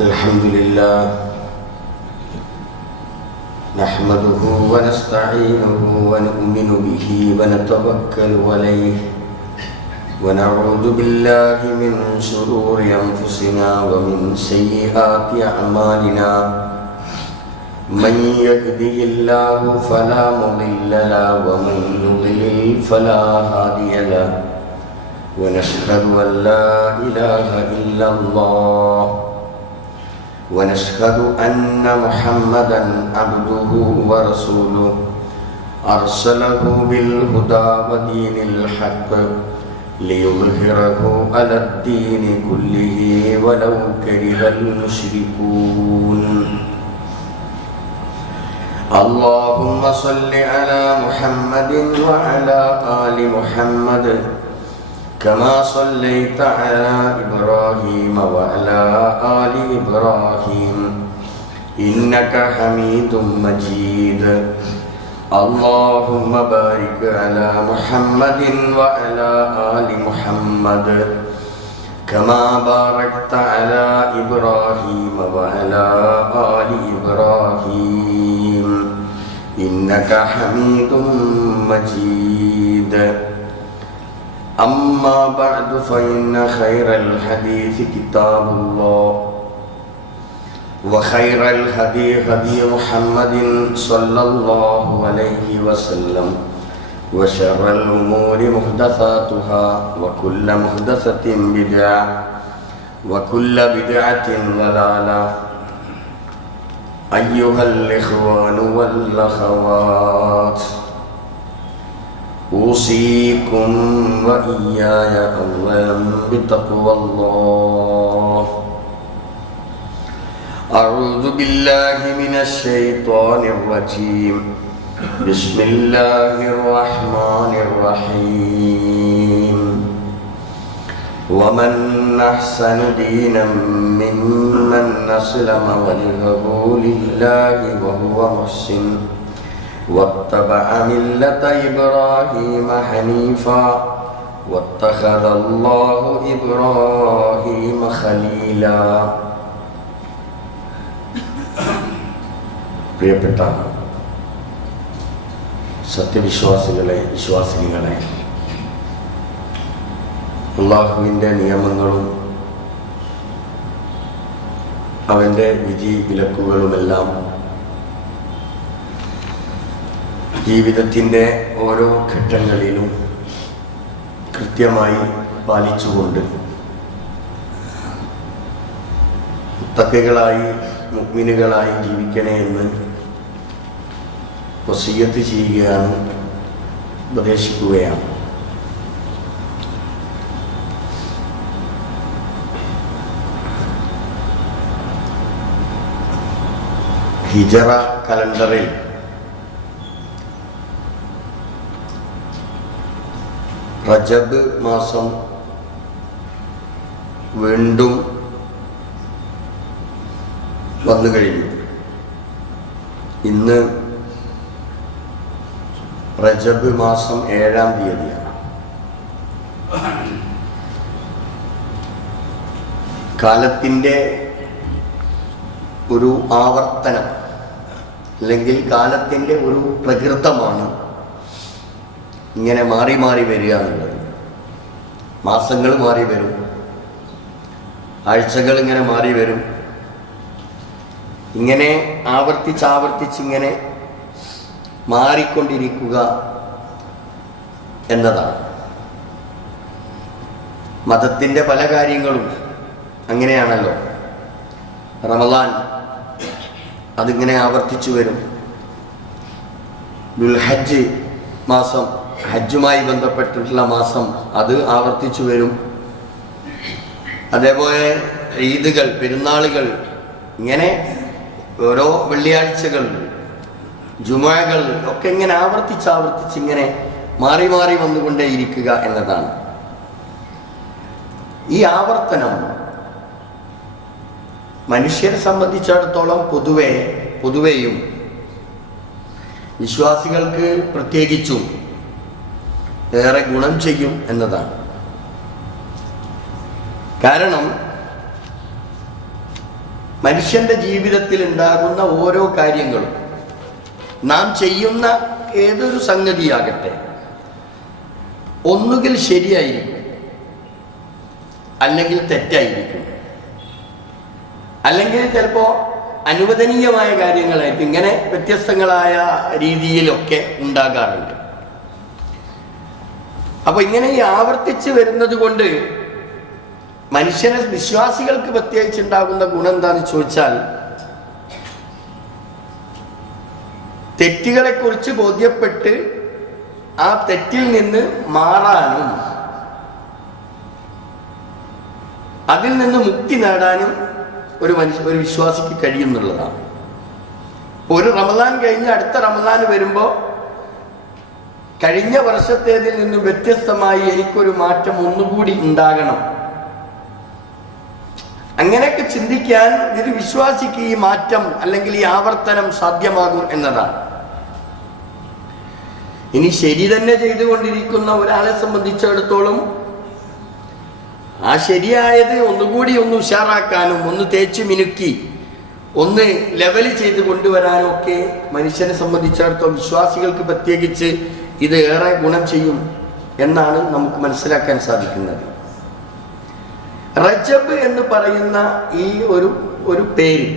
الحمد لله نحمده ونستعينه ونؤمن به ونتوكل عليه ونعوذ بالله من شرور أنفسنا ومن سيئات أعمالنا من يهده الله فلا مضل له ومن يضلل فلا هادي له ونشهد أن لا إله إلا الله ونشهد أن محمدًا عبده ورسوله أرسله بالهدى ودين الحق ليظهره على الدين كله ولو كره المشركون. اللهم صل على محمد وعلى آل محمد كما صليت على إبراهيم وعلى آل إبراهيم إنك حميد مجيد. اللهم بارك على محمد وعلى آل محمد كما باركت على إبراهيم وعلى آل إبراهيم إنك حميد مجيد. أما بعد فإن خير الحديث كتاب الله وخير الهدي هدي محمد صلى الله عليه وسلم وشر الأمور محدثاتها وكل محدثة بدعة وكل بدعة ضلالة. أيها الإخوان والأخوات أوصيكم وإياي أولا بتقوى الله. أعوذ بالله من الشيطان الرجيم. بسم الله الرحمن الرحيم. ومن أحسن دينا ممن أسلم وجهه لله وهو محسن واتبع ملة إبراهيم حنيفا واتخذ الله إبراهيم خليلا. പ്രിയപ്പെട്ട സത്യവിശ്വാസികളെ, വിശ്വാസിനികളെ, അല്ലാഹുവിൻ്റെ നിയമങ്ങളും അവൻ്റെ വിധി വിലക്കുകളുമെല്ലാം ജീവിതത്തിൻ്റെ ഓരോ ഘട്ടങ്ങളിലും കൃത്യമായി പാലിച്ചുകൊണ്ട് മുത്തഖികളായി മുഅ്മിനുകളായി ജീവിക്കണേ എന്ന് വസിയ്യത്ത് ചെയ്യുകയാണ്, ഉപദേശിക്കുകയാണ്. ഹിജറ കലണ്ടറിൽ റജബ് മാസം വീണ്ടും വന്നു കഴിഞ്ഞു. ഇന്ന് റജബ് മാസം 7-ാം തീയതിയാണ്. കാലത്തിൻ്റെ ഒരു ആവർത്തനം അല്ലെങ്കിൽ കാലത്തിൻ്റെ ഒരു പ്രകൃതമാണ് ഇങ്ങനെ മാറി മാറി വരിക എന്നുള്ളത്. മാസങ്ങൾ മാറി വരും, ആഴ്ചകൾ ഇങ്ങനെ മാറി വരും. ഇങ്ങനെ ആവർത്തിച്ചിങ്ങനെ മാറിക്കൊണ്ടിരിക്കുക എന്നതാണ്. മതത്തിൻ്റെ പല കാര്യങ്ങളും അങ്ങനെയാണല്ലോ. റമളാൻ അതിങ്ങനെ ആവർത്തിച്ചു വരും. ദുൽഹജ്ജ് മാസം, ഹജ്ജുമായി ബന്ധപ്പെട്ടിട്ടുള്ള മാസം, അത് ആവർത്തിച്ചു വരും. അതേപോലെ ഈദുകൾ, പെരുന്നാളുകൾ, ഇങ്ങനെ ഓരോ വെള്ളിയാഴ്ചകൾ, ജുമുഅകൾ ഒക്കെ ഇങ്ങനെ ആവർത്തിച്ചിങ്ങനെ മാറി മാറി വന്നുകൊണ്ടേയിരിക്കുക എന്നതാണ്. ഈ ആവർത്തനം മനുഷ്യരെ സംബന്ധിച്ചിടത്തോളം പൊതുവെയും വിശ്വാസികൾക്ക് പ്രത്യേകിച്ചും ഏറെ ഗുണം ചെയ്യും എന്നതാണ്. കാരണം മനുഷ്യന്റെ ജീവിതത്തിൽ ഉണ്ടാകുന്ന ഓരോ കാര്യങ്ങളും, നാം ചെയ്യുന്ന ഏതൊരു സംഗതിയാകട്ടെ, ഒന്നുകിൽ ശരിയായിരിക്കും, അല്ലെങ്കിൽ തെറ്റായിരിക്കും, അല്ലെങ്കിൽ ചിലപ്പോൾ അനുവദനീയമായ കാര്യങ്ങളായിട്ട് ഇങ്ങനെ വ്യത്യസ്തങ്ങളായ രീതിയിലൊക്കെ ഉണ്ടാകാറുണ്ട്. അപ്പോൾ ഇങ്ങനെ ഈ ആവർത്തിച്ച് വരുന്നത് കൊണ്ട് മനുഷ്യനെ, വിശ്വാസികൾക്ക് പ്രത്യേകിച്ച് ഉണ്ടാകുന്ന ഗുണം എന്താണെന്ന് ചോദിച്ചാൽ, തെറ്റുകളെക്കുറിച്ച് ബോധ്യപ്പെട്ട് ആ തെറ്റിൽ നിന്ന് മാറാനും അതിൽ നിന്ന് മുക്തി നേടാനും ഒരു വിശ്വാസിക്ക് കഴിയുന്നുള്ളതാണ്. ഒരു റമദാൻ കഴിഞ്ഞ് അടുത്ത റമദാൻ വരുമ്പോൾ കഴിഞ്ഞ വർഷത്തേതിൽ നിന്നും വ്യത്യസ്തമായി എനിക്കൊരു മാറ്റം ഒന്നുകൂടി ഉണ്ടാകണം, അങ്ങനെയൊക്കെ ചിന്തിക്കാൻ ഒരു വിശ്വാസിക്ക് ഈ മാറ്റം അല്ലെങ്കിൽ ഈ ആവർത്തനം സാധ്യമാകും എന്നതാണ്. ഇനി ശരി തന്നെ ചെയ്തുകൊണ്ടിരിക്കുന്ന ഒരാളെ സംബന്ധിച്ചിടത്തോളം ആ ശരിയായത് ഒന്നുകൂടി ഒന്ന് ഉഷാറാക്കാനും ഒന്ന് തേച്ചു മിനുക്കി ഒന്ന് ലെവല് ചെയ്ത് കൊണ്ടുവരാനും ഒക്കെ മനുഷ്യനെ സംബന്ധിച്ചിടത്തോളം, വിശ്വാസികൾക്ക് പ്രത്യേകിച്ച് ഇത് ഏറെ ഗുണം ചെയ്യും എന്നാണ് നമുക്ക് മനസ്സിലാക്കാൻ സാധിക്കുന്നത്. റജബ് എന്ന് പറയുന്ന ഈ ഒരു പേര്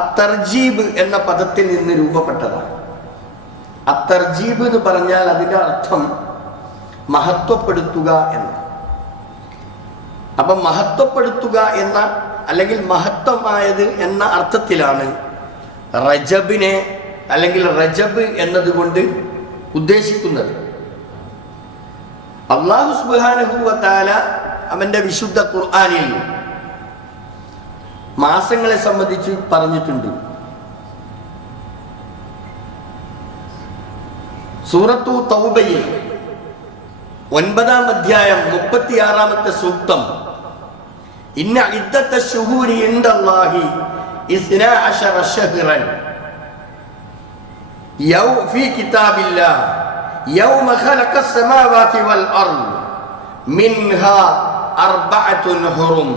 അത്തർജീബ് എന്ന പദത്തിൽ നിന്ന് രൂപപ്പെട്ടതാണ്. അത്തർജീബ് എന്ന് പറഞ്ഞാൽ അതിൻ്റെ അർത്ഥം മഹത്വപ്പെടുത്തുക എന്ന. അപ്പം മഹത്വപ്പെടുത്തുക എന്ന അല്ലെങ്കിൽ മഹത്വമായത് എന്ന അർത്ഥത്തിലാണ് റജബിനെ അല്ലെങ്കിൽ റജബ് എന്നതുകൊണ്ട് ഉദ്ദേശിക്കുന്നത്. അല്ലാഹു സുബ്ഹാനഹു വ തആല അവന്റെ വിശുദ്ധ ഖുർആനിൽ മാസങ്ങളെ സംബന്ധിച്ച് പറഞ്ഞിട്ടുണ്ട്. സൂറത്തു തൗബയിൽ 9-ാം അധ്യായം 36-ാമത്തെ സൂക്തം, ഇന്ന ഇദ്ദത്ത ശുഹൂരി ഇൻദല്ലാഹി 12 ശഹ്റൻ ഫീ കിതാബില്ലാഹ് യൗമ ഖലഖസ് സമാവാതി വൽ അർദ് മിൻഹാ 4 ഹുറും.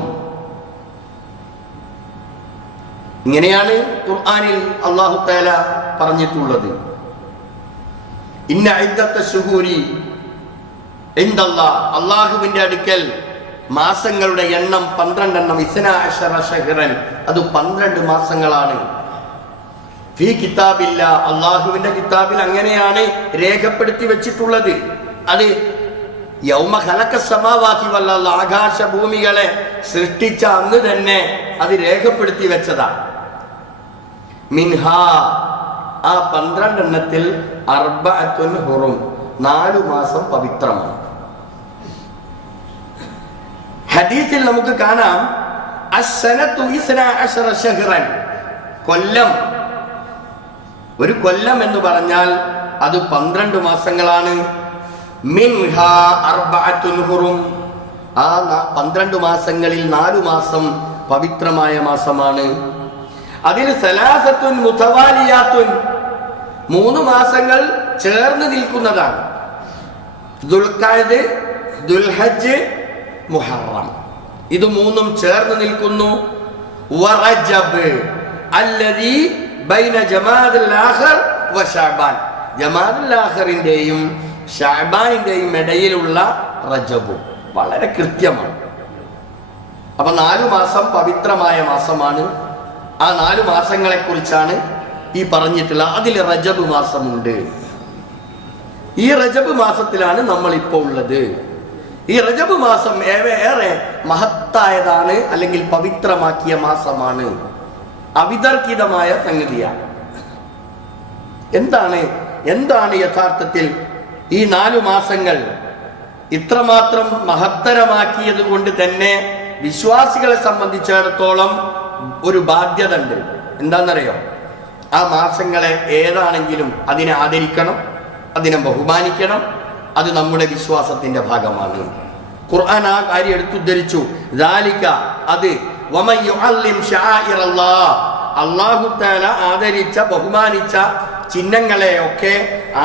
ഇങ്ങനെയാണ് ഖുർആനിൽ അല്ലാഹു തആല പറഞ്ഞിട്ടുള്ളത്. ഇന്ന ഇദ്ദത്ത ശുഹൂരി ഇൻദല്ലാഹ്, അല്ലാഹുവിന്റെ അടുക്കൽ മാസങ്ങളുടെ എണ്ണം 12 എണ്ണം. 12 ശഹ്റൻ, അത് 12 മാസങ്ങളാണ്. ഫീ കിതാബില്ല, അല്ലാഹുവിന്റെ കിതാബിൽ അങ്ങനെയാണ് രേഖപ്പെടുത്തി വെച്ചിട്ടുള്ളത്. അത് യൗമ ഖലഖസ് സമാവാതി വൽ അർദ്, ആകാശഭൂമികളെ സൃഷ്ടിച്ച അന്ന് തന്നെ അത് രേഖപ്പെടുത്തി വെച്ചതാണ്. മിൻഹാ, ആ 12 എണ്ണത്തിൽ 4 ഹുറും, 4 മാസം പവിത്രമാണ്. ഹദീസിൽ നമുക്ക് കാണാം അസ്സനതു 12 ശഹ്റൻ, കൊല്ലം, ഒരു കൊല്ലം എന്ന് പറഞ്ഞാൽ അത് 12 മാസങ്ങളാണ്. മിൻഹാ 4 ഹുറും, ആ 12 മാസങ്ങളിൽ 4 മാസം പവിത്രമായ മാസമാണ്. അതിൽ സലാസത്തുൻ മുതവാലിയാത്തുൻ, 3 മാസങ്ങൾ ചേർന്ന് നിൽക്കുന്നതാണ്. ദുൽഖഅദ്, ദുൽഹജ്ജ്, മുഹറം, ഇത് 3ഉം ചേർന്ന് നിൽക്കുന്നു. വറജബ് അല്ലദീ ബൈന ജമാദുൽ ആഖിർ വ ശഅബാൻ, ജമാദുൽ ആഖിറിന്റെയും ശഅബാനിന്റെയും ഇടയിലുള്ള റജബും വളരെ കൃത്യമാണ്. അപ്പൊ 4 മാസം പവിത്രമായ മാസമാണ്. ആ 4 മാസങ്ങളെ കുറിച്ചാണ് ഈ പറഞ്ഞിട്ടുള്ള. അതിൽ റജബ് മാസമുണ്ട്. ഈ റജബ് മാസത്തിലാണ് നമ്മൾ ഇപ്പോൾ ഉള്ളത്. ഈ റജബ് മാസം ഏറെ മഹത്തായതാണ്, അല്ലെങ്കിൽ പവിത്രമാക്കിയ മാസമാണ്. അവിതർക്കിതമായ സംഗതിയാണ്. എന്താണ് യഥാർത്ഥത്തിൽ ഈ 4 മാസങ്ങൾ ഇത്രമാത്രം മഹത്തരമാക്കിയത് കൊണ്ട് തന്നെ വിശ്വാസികളെ സംബന്ധിച്ചിടത്തോളം ഒരു ബാധ്യത ഉണ്ട്. എന്താണെന്നറിയോ? ആ മാസങ്ങളെ ഏതാണെങ്കിലും അതിനെ ആദരിക്കണം, അതിനെ ബഹുമാനിക്കണം. അത് നമ്മുടെ വിശ്വാസത്തിന്റെ ഭാഗമാണ്. ഖുർആൻ ആ കാര്യം എടുത്തുദ്ധരിച്ചു. ദാലിക, അത് വമൻ യുഅല്ലിം ശആഇറല്ലാഹ്, അല്ലാഹു തആല ആദരിച്ച ബഹുമാനിച്ച ചിഹ്നങ്ങളെ ഒക്കെ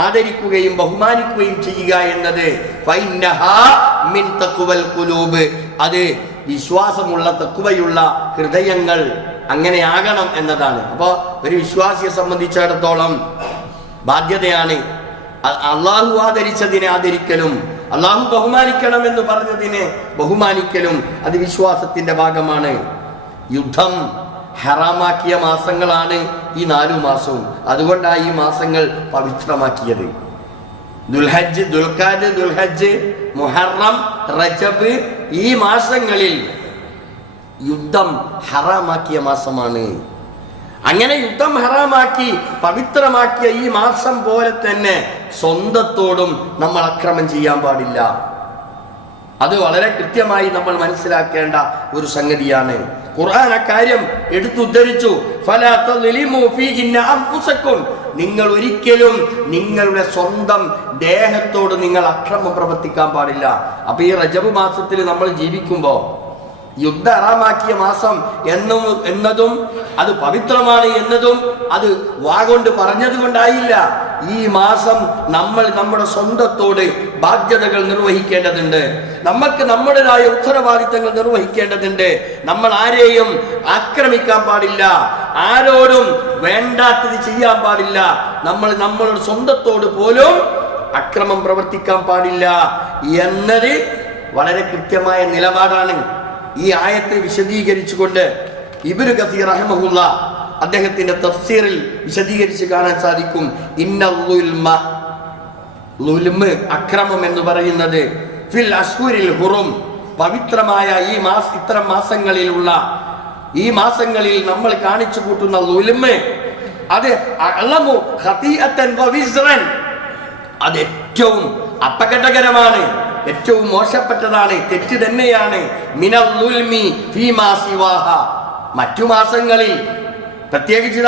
ആദരിക്കുകയും ബഹുമാനിക്കുകയും ചെയ്യുക എന്നത് ഫഇന്നഹാ മിൻ തഖ്വൽ ഖുലൂബ്, അത് വിശ്വാസമുള്ള തഖ്വയുള്ള ഹൃദയങ്ങൾ അങ്ങനെയാകണം എന്നതാണ്. അപ്പോൾ ഒരു വിശ്വാസിയെ സംബന്ധിച്ചിടത്തോളം ബാധ്യതയാണ് അള്ളാഹു ആദരിച്ചതിനെ ആദരിക്കലും അള്ളാഹു ബഹുമാനിക്കണം എന്ന് പറഞ്ഞതിനെ ബഹുമാനിക്കലും. അത് വിശ്വാസത്തിന്റെ ഭാഗമാണ്. യുദ്ധം ഹറാമാക്കിയ മാസങ്ങളാണ് ഈ 4 മാസവും. അതുകൊണ്ടാണ് ഈ മാസങ്ങൾ പവിത്രമാക്കിയത്. ദുൽഹജ്ജ്, ദുൽഖഅദ്, ദുൽഹജ്ജ്, മുഹറം, റജബ് ഈ മാസങ്ങളിൽ യുദ്ധം ഹറാമാക്കിയ മാസമാണ്. അങ്ങനെ യുദ്ധം ഹറാമാക്കി പവിത്രമാക്കിയ ഈ മാസം പോലെ തന്നെ സ്വന്തത്തോടും നമ്മൾ അക്രമം ചെയ്യാൻ പാടില്ല. അത് വളരെ കൃത്യമായി നമ്മൾ മനസ്സിലാക്കേണ്ട ഒരു സംഗതിയാണ്. ഖുർആൻ അക്കാര്യം എടുത്തുദ്ധരിച്ചു. ഫലാ തളിമു ഫീഹിന്ന അൻഫുസകും, നിങ്ങൾ ഒരിക്കലും നിങ്ങളുടെ സ്വന്തം ദേഹത്തോട് നിങ്ങൾ അക്രമം പ്രവർത്തിക്കാൻ പാടില്ല. അപ്പൊ ഈ റജബ് മാസത്തിൽ നമ്മൾ ജീവിക്കുമ്പോൾ യുദ്ധ ഹറാമാക്കിയ മാസം എന്നതും അത് പവിത്രമാണ് എന്നതും അത് വാഗൊണ്ട് പറഞ്ഞത് കൊണ്ടായില്ല. ഈ മാസം നമ്മൾ നമ്മുടെ സ്വന്തത്തോട് ബാധ്യതകൾ നിർവഹിക്കേണ്ടതുണ്ട്. നമ്മൾക്ക് നമ്മുടേതായ ഉത്തരവാദിത്തങ്ങൾ നിർവഹിക്കേണ്ടതുണ്ട്. നമ്മൾ ആരെയും ആക്രമിക്കാൻ പാടില്ല, ആരോടും വേണ്ടാത്തത് ചെയ്യാൻ പാടില്ല. നമ്മളുടെ സ്വന്തത്തോട് പോലും അക്രമം പ്രവർത്തിക്കാൻ പാടില്ല എന്നത് വളരെ കൃത്യമായ നിലപാടാണ്. ഈ ആയത്തെ വിശദീകരിച്ചുകൊണ്ട് ഇബ്നു കസീർ റഹിമഹുല്ല അദ്ദേഹത്തിന്റെ തഫ്സീറിൽ വിശദീകരിച്ച് കാണാൻ സാധിക്കും. ളുൽമ് അക്രമം എന്ന് പറയുന്നത് ഫിൽ അശ്ഹുരിൽ ഹുറും, പവിത്രമായ ഇത്തരം മാസങ്ങളിലുള്ള ഈ മാസങ്ങളിൽ നമ്മൾ കാണിച്ചു കൂട്ടുന്ന ളുൽമ് അത് അഅ്ലമു ഖതീഅതൻ വ വിസ്റൻ, അത് ഏറ്റവും അപകടകരമാണ്, ഏറ്റവും മോശപ്പെട്ടതാണ്, തെറ്റ് തന്നെയാണ്. മിനൽ ളുൽമി ഫീമാ സിവാഹ, മറ്റു മാസങ്ങളിൽ പ്രത്യേകിച്ച്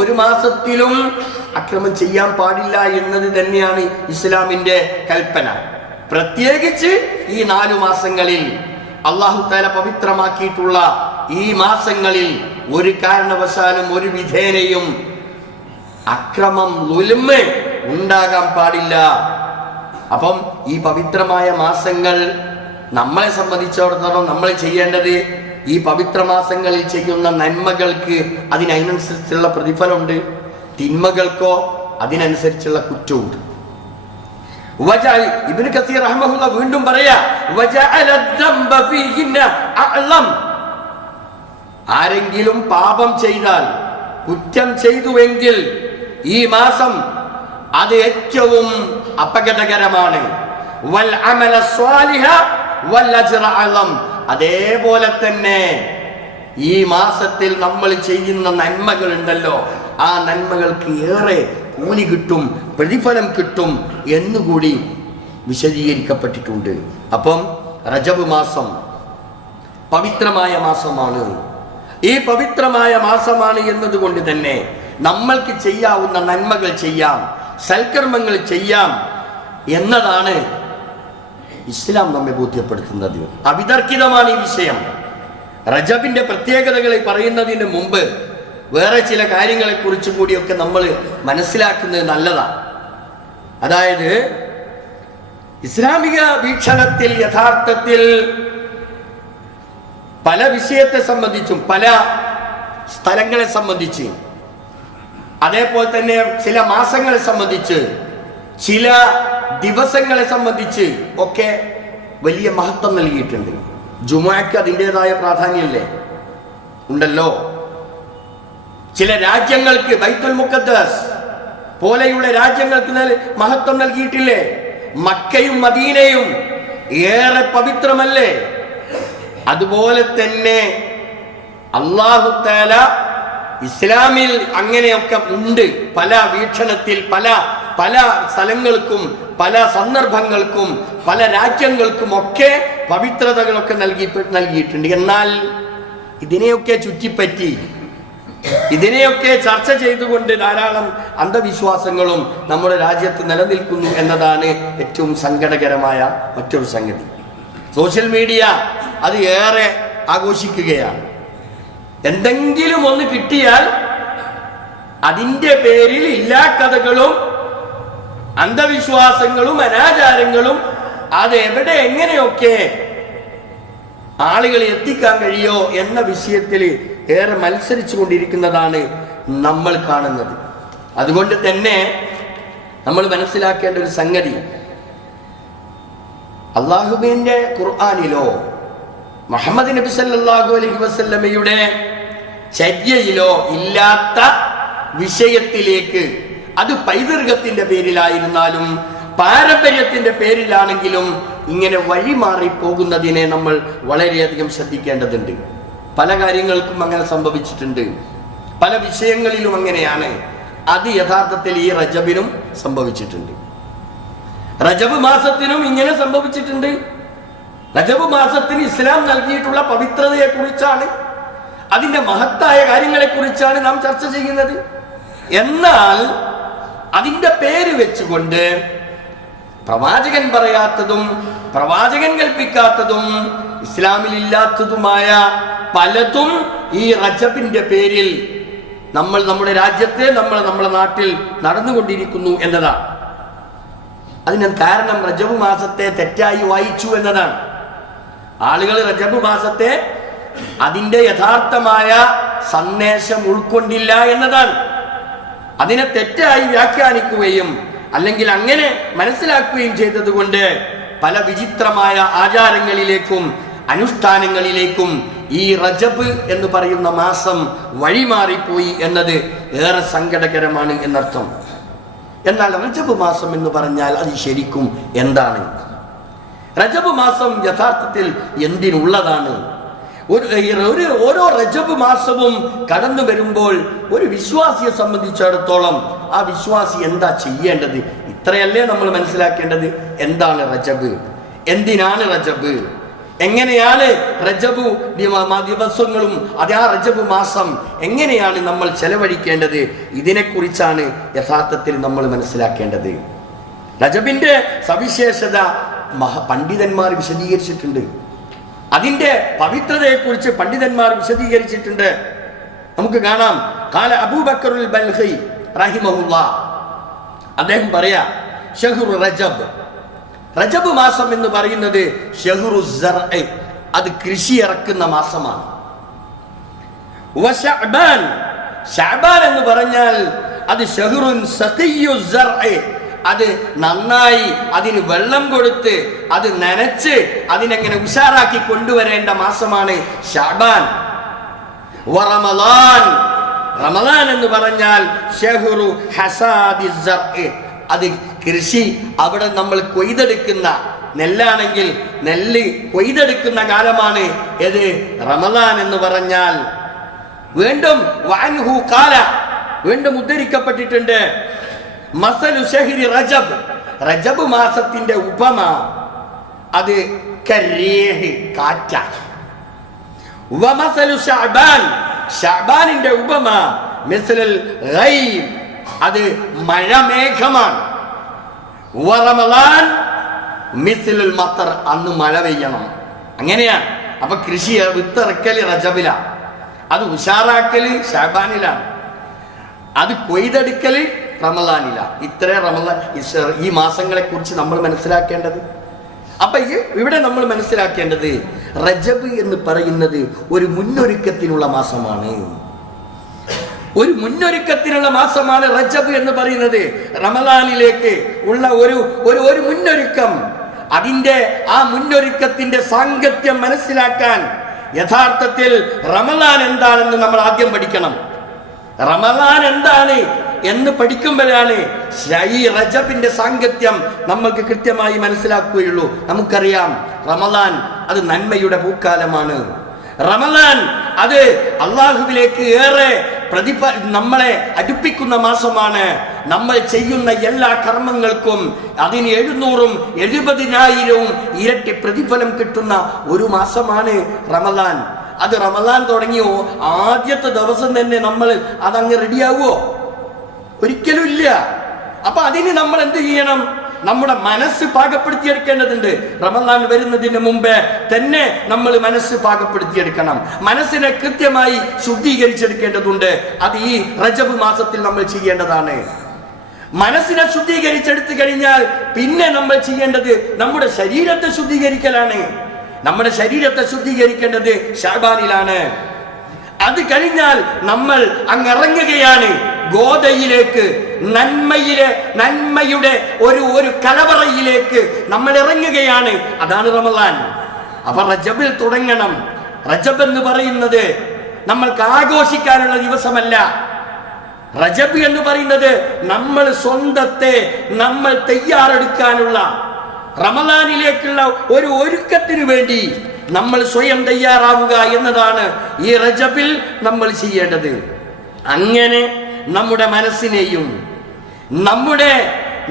ഒരു മാസത്തിലും അക്രമം ചെയ്യാൻ പാടില്ല എന്നത് തന്നെയാണ് ഇസ്ലാമിന്റെ കൽപ്പന. പ്രത്യേകിച്ച് ഈ 4 മാസങ്ങളിൽ അല്ലാഹു തആല പവിത്രമാക്കിയിട്ടുള്ള ഈ മാസങ്ങളിൽ ഒരു കാരണവശാലും ഒരു വിധേനയും അക്രമം ളുൽമ് ഉണ്ടാകാൻ പാടില്ല. അപ്പം ഈ പവിത്രമായ മാസങ്ങൾ നമ്മളെ സംബന്ധിച്ചിടത്തോളം നമ്മൾ ചെയ്യേണ്ടത് ഈ പവിത്ര മാസങ്ങളിൽ ചെയ്യുന്ന നന്മകൾക്ക് അതിനനുസരിച്ചുള്ള പ്രതിഫലമുണ്ട്, തിന്മകൾക്കോ അതിനനുസരിച്ചുള്ള കുറ്റമുണ്ട്. ഇബ്നു കസീർ റഹ്മഹുല്ലാ വീണ്ടും പറയാ, ആരെങ്കിലും പാപം ചെയ്താൽ, കുറ്റം ചെയ്തുവെങ്കിൽ ഈ മാസം അത് ഏറ്റവും അപകടകരമാണ്. വൽ അമല സ്വാലിഹ വൽ അജ്റ അഅ്ലം, അതേപോലെ തന്നെ ഈ മാസത്തിൽ നമ്മൾ ചെയ്യുന്ന നന്മകൾ ഉണ്ടല്ലോ, ആ നന്മകൾക്ക് ഏറെ കൂലി കിട്ടും, പ്രതിഫലം കിട്ടും എന്നുകൂടി വിശദീകരിക്കപ്പെട്ടിട്ടുണ്ട്. അപ്പം റജബ് മാസം പവിത്രമായ മാസമാണ്. ഈ പവിത്രമായ മാസമാണ് എന്നതുകൊണ്ട് തന്നെ നമ്മൾക്ക് ചെയ്യാവുന്ന നന്മകൾ ചെയ്യാം, സൽക്കർമ്മങ്ങൾ ചെയ്യാം എന്നതാണ് ഇസ്ലാം നമ്മെ ബോധ്യപ്പെടുത്തുന്നത്. അവിതർക്കിതമാണ് ഈ വിഷയം. റജബിന്റെ പ്രത്യേകതകളെ പറയുന്നതിന് മുമ്പ് വേറെ ചില കാര്യങ്ങളെ കുറിച്ചും കൂടിയൊക്കെ നമ്മൾ മനസ്സിലാക്കുന്നത് നല്ലതാണ്. അതായത് ഇസ്ലാമിക വീക്ഷണത്തിൽ യഥാർത്ഥത്തിൽ പല വിഷയത്തെ സംബന്ധിച്ചും പല സ്ഥലങ്ങളെ സംബന്ധിച്ച്, അതേപോലെ തന്നെ ചില മാസങ്ങളെ സംബന്ധിച്ച്, ചില ദിവസങ്ങളെ സംബന്ധിച്ച് ഒക്കെ വലിയ മഹത്വം നൽകിയിട്ടുണ്ട്. ജുമുഅക്ക് അതിൻ്റെതായ പ്രാധാന്യമല്ലേ ഉണ്ടല്ലോ. ചില രാജ്യങ്ങൾക്ക് ബൈത്തുൽ മുഖദ്ദസ് പോലെയുള്ള രാജ്യങ്ങൾക്ക് മഹത്വം നൽകിയിട്ടില്ലേ? മക്കയും മദീനയും ഏറെ പവിത്രമല്ലേ? അതുപോലെ തന്നെ അല്ലാഹു തആല ഇസ്ലാമിൽ അങ്ങനെയൊക്കെ ഉണ്ട്. പല വീക്ഷണത്തിൽ പല സ്ഥലങ്ങൾക്കും പല സന്ദർഭങ്ങൾക്കും പല രാജ്യങ്ങൾക്കും ഒക്കെ പവിത്രതകളൊക്കെ നൽകിയിട്ടുണ്ട്. എന്നാൽ ഇതിനെയൊക്കെ ചുറ്റിപ്പറ്റി ഇതിനെയൊക്കെ ചർച്ച ചെയ്തുകൊണ്ട് ധാരാളം അന്ധവിശ്വാസങ്ങളും നമ്മുടെ രാജ്യത്ത് നിലനിൽക്കുന്നു എന്നതാണ് ഏറ്റവും സങ്കടകരമായ മറ്റൊരു സംഗതി. സോഷ്യൽ മീഡിയ അത് ഏറെ ആഘോഷിക്കുകയാണ്. എന്തെങ്കിലും ഒന്ന് കിട്ടിയാൽ അതിൻ്റെ പേരിൽ എല്ലാ കഥകളും അന്ധവിശ്വാസങ്ങളും അനാചാരങ്ങളും അത് എവിടെ എങ്ങനെയൊക്കെ ആളുകളെ എത്തിക്കാൻ കഴിയോ എന്ന വിഷയത്തിൽ ഏറെ മത്സരിച്ചു കൊണ്ടിരിക്കുന്നതാണ് നമ്മൾ കാണുന്നത്. അതുകൊണ്ട് തന്നെ നമ്മൾ മനസ്സിലാക്കേണ്ട ഒരു സംഗതി, അള്ളാഹുവിന്റെ ഖുർആനിലോ മുഹമ്മദ് നബി സല്ലല്ലാഹു അലൈഹി വസല്ലമയുടെ ചര്യയിലോ ഇല്ലാത്ത വിഷയത്തിലേക്ക്, അത് പൈതൃകത്തിന്റെ പേരിലായിരുന്നാലും പാരമ്പര്യത്തിന്റെ പേരിലാണെങ്കിലും ഇങ്ങനെ വഴിമാറി പോകുന്നതിനെ നമ്മൾ വളരെയധികം ശ്രദ്ധിക്കേണ്ടതുണ്ട്. പല കാര്യങ്ങൾക്കും അങ്ങനെ സംഭവിച്ചിട്ടുണ്ട്, പല വിഷയങ്ങളിലും അങ്ങനെയാണ്. അത് യഥാർത്ഥത്തിൽ ഈ റജബിനും സംഭവിച്ചിട്ടുണ്ട്, റജബ് മാസത്തിനും ഇങ്ങനെ സംഭവിച്ചിട്ടുണ്ട്. റജബ് മാസത്തിന് ഇസ്ലാം നൽകിയിട്ടുള്ള പവിത്രതയെ കുറിച്ചാണ്, അതിന്റെ മഹത്തായ കാര്യങ്ങളെ കുറിച്ചാണ് നാം ചർച്ച ചെയ്യുന്നത്. എന്നാൽ അതിന്റെ പേര് വെച്ചുകൊണ്ട് പ്രവാചകൻ പറയാത്തതും പ്രവാചകൻ കൽപ്പിക്കാത്തതും ഇസ്ലാമിൽ ഇല്ലാത്തതുമായ പലതും ഈ റജബിന്റെ പേരിൽ നമ്മൾ നമ്മുടെ രാജ്യത്തെ നമ്മുടെ നാട്ടിൽ നടന്നുകൊണ്ടിരിക്കുന്നു എന്നതാണ്. അതിന് കാരണം റജബ് മാസത്തെ തെറ്റായി വായിച്ചു എന്നതാണ്. ആളുകൾ റജബ് മാസത്തെ അതിന്റെ യഥാർത്ഥമായ സന്ദേശം ഉൾക്കൊണ്ടില്ല എന്നതാണ്. അതിനെ തെറ്റായി വ്യാഖ്യാനിക്കുകയും അല്ലെങ്കിൽ അങ്ങനെ മനസ്സിലാക്കുകയും ചെയ്തത് കൊണ്ട് പല വിചിത്രമായ ആചാരങ്ങളിലേക്കും അനുഷ്ഠാനങ്ങളിലേക്കും ഈ റജബ് എന്ന് പറയുന്ന മാസം വഴിമാറിപ്പോയി എന്നത് ഏറെ സങ്കടകരമാണ് എന്നർത്ഥം. എന്നാൽ റജബ് മാസം എന്ന് പറഞ്ഞാൽ അത് ശരിക്കും എന്താണ്? റജബ് മാസം യഥാർത്ഥത്തിൽ എന്തിനുള്ളതാണ്? ഓരോ റജബ് മാസവും കടന്നു വരുമ്പോൾ ഒരു വിശ്വാസിയെ സംബന്ധിച്ചിടത്തോളം ആ വിശ്വാസി എന്താ ചെയ്യേണ്ടത്? ഇത്രയല്ലേ നമ്മൾ മനസ്സിലാക്കേണ്ടത്. എന്താണ് റജബ്, എന്തിനാണ് റജബ്, എങ്ങനെയാണ് റജബ് ദിവസങ്ങളും അത് ആ റജബ് മാസം എങ്ങനെയാണ് നമ്മൾ ചെലവഴിക്കേണ്ടത്? ഇതിനെക്കുറിച്ചാണ് യഥാർത്ഥത്തിൽ നമ്മൾ മനസ്സിലാക്കേണ്ടത്. റജബിന്റെ സവിശേഷത പണ്ഡിതന്മാർ വിശദീകരിച്ചിട്ടുണ്ട്, അതിന്റെ പവിത്രതയെക്കുറിച്ച് പണ്ഡിതന്മാർ വിശദീകരിച്ചിട്ടുണ്ട്. നമുക്ക് കാണാം, ഖാല അബൂബക്കറുൽ ബൽഖി റഹിമഹുല്ലാഹ്, അദ്ദേഹം പറയാ, ഷഹ്റു റജബ്, റജബ് മാസം എന്ന് പറയുന്നത് ഷഹ്റു സർഇ, അത് കൃഷി ഇറക്കുന്ന മാസമാണ്. വശഅബാൻ, ശഅബാൻ എന്ന് പറഞ്ഞാൽ അത് ഷഹ്റുൻ സഖിയ്യു സർഇ, അത് നന്നായി അതിന് വെള്ളം കൊടുത്ത് അത് നനച്ച് അതിനെങ്ങനെ ഉഷാറാക്കി കൊണ്ടുവരേണ്ട മാസമാണ് ശഅബാൻ. വറമളാൻ, റമളാൻ എന്ന് പറഞ്ഞാൽ ഷഹ്റു ഹസാദി സർഇ, അത് കൃഷി അവിടെ നമ്മൾ കൊയ്തെടുക്കുന്ന നെല്ലാണെങ്കിൽ നെല്ല് കൊയ്തെടുക്കുന്ന കാലമാണ് ഏത്? റമളാൻ എന്ന് പറഞ്ഞാൽ. വീണ്ടും വഅൻഹു ഖാല, വീണ്ടും ഉദ്ധരിക്കപ്പെട്ടിട്ടുണ്ട്, മസലു ഷഹ്രി റജബ്, റജബ് മാസത്തിന്റെ ഉപമ അത് കരീഹ്, കാറ്റാണ്. വമസലു ശഅബാൻ, ശഅബാനിന്റെ ഉപമ മിസ്ലുൽ ഗൈബ്, അത് മഴമേഘമാണ്. വറമളാൻ മിസ്ലുൽ മത്തർ, അന്ന് മഴ പെയ്യണം. അങ്ങനെയാണ്. അപ്പൊ കൃഷി വിത്തിറക്കല് റജബിലാണ്, അത് ഉഷാറാക്കല് ശഅബാനിലാണ്, അത് കൊയ്തെടുക്കല് റമളാനില. ഇത്രേ റമളാൻ ഈ മാസങ്ങളെ കുറിച്ച് നമ്മൾ മനസ്സിലാക്കേണ്ടത്. അപ്പൊ ഇവിടെ നമ്മൾ മനസ്സിലാക്കേണ്ടത് റജബ് എന്ന് പറയുന്നത് ഒരു മുന്നൊരുക്കത്തിനുള്ള മാസമാണ്, ഒരു മുന്നൊരുക്കത്തിനുള്ള മാസമാണ് റജബ് എന്ന് പറയുന്നത്. റമളാനിലേക്ക് ഉള്ള ഒരു മുന്നൊരുക്കം, അതിന്റെ ആ മുന്നൊരുക്കത്തിന്റെ സാങ്കത്യം മനസ്സിലാക്കാൻ യഥാർത്ഥത്തിൽ റമളാൻ എന്താണെന്ന് നമ്മൾ ആദ്യം പഠിക്കണം. റമളാൻ എന്താണ് എന്ന് പഠിക്കുമ്പോഴാണ് ഈ റജബിന്റെ സാങ്കത്യം നമ്മൾക്ക് കൃത്യമായി മനസ്സിലാക്കുകയുള്ളൂ. നമുക്കറിയാം, റമളാൻ അത് നന്മയുടെ പൂക്കാലമാണ്. റമളാൻ അത് അള്ളാഹുവിലേക്ക് ഏറെ നമ്മളെ അടുപ്പിക്കുന്ന മാസമാണ്. നമ്മൾ ചെയ്യുന്ന എല്ലാ കർമ്മങ്ങൾക്കും അതിന് 700ഉം 70,000ഉം ഇരട്ടി പ്രതിഫലം കിട്ടുന്ന ഒരു മാസമാണ് റമളാൻ. അത് റമളാൻ തുടങ്ങിയോ ആദ്യത്തെ ദിവസം തന്നെ നമ്മൾ അതങ്ങ് റെഡിയാവുമോ? ഒരിക്കലും ഇല്ല. അപ്പൊ അതിന് നമ്മൾ എന്ത് ചെയ്യണം? നമ്മുടെ മനസ്സ് പാകപ്പെടുത്തിയെടുക്കേണ്ടതുണ്ട്. റമളാൻ വരുന്നതിന് മുമ്പേ തന്നെ നമ്മൾ മനസ്സ് പാകപ്പെടുത്തിയെടുക്കണം, മനസ്സിനെ കൃത്യമായി ശുദ്ധീകരിച്ചെടുക്കേണ്ടതുണ്ട്. അത് ഈ റജബ് മാസത്തിൽ നമ്മൾ ചെയ്യേണ്ടതാണ്. മനസ്സിനെ ശുദ്ധീകരിച്ചെടുത്തു കഴിഞ്ഞാൽ പിന്നെ നമ്മൾ ചെയ്യേണ്ടത് നമ്മുടെ ശരീരത്തെ ശുദ്ധീകരിക്കലാണ്. നമ്മുടെ ശരീരത്തെ ശുദ്ധീകരിക്കേണ്ടത് ശഅബാനിലാണ്. അത് കഴിഞ്ഞാൽ നമ്മൾ അങ്ങിറങ്ങുകയാണ് ഗോദയിലേക്ക്, നന്മയുടെ ഒരു കലവറയിലേക്ക് നമ്മൾ ഇറങ്ങുകയാണ്. അതാണ് റമളാൻ. അപ്പൊ റജബിൽ തുടങ്ങണം. റജബ് എന്ന് പറയുന്നത് നമ്മൾക്ക് ആഘോഷിക്കാനുള്ള ദിവസമല്ല. റജബ് എന്ന് പറയുന്നത് നമ്മൾ സ്വന്തത്തെ നമ്മൾ തയ്യാറെടുക്കാനുള്ള, റമളാനിലേക്കുള്ള ഒരു ഒരുക്കത്തിന് വേണ്ടി നമ്മൾ സ്വയം തയ്യാറാവുക എന്നതാണ് ഈ റജബിൽ നമ്മൾ ചെയ്യേണ്ടത്. അങ്ങനെ നമ്മുടെ മനസ്സിനെയും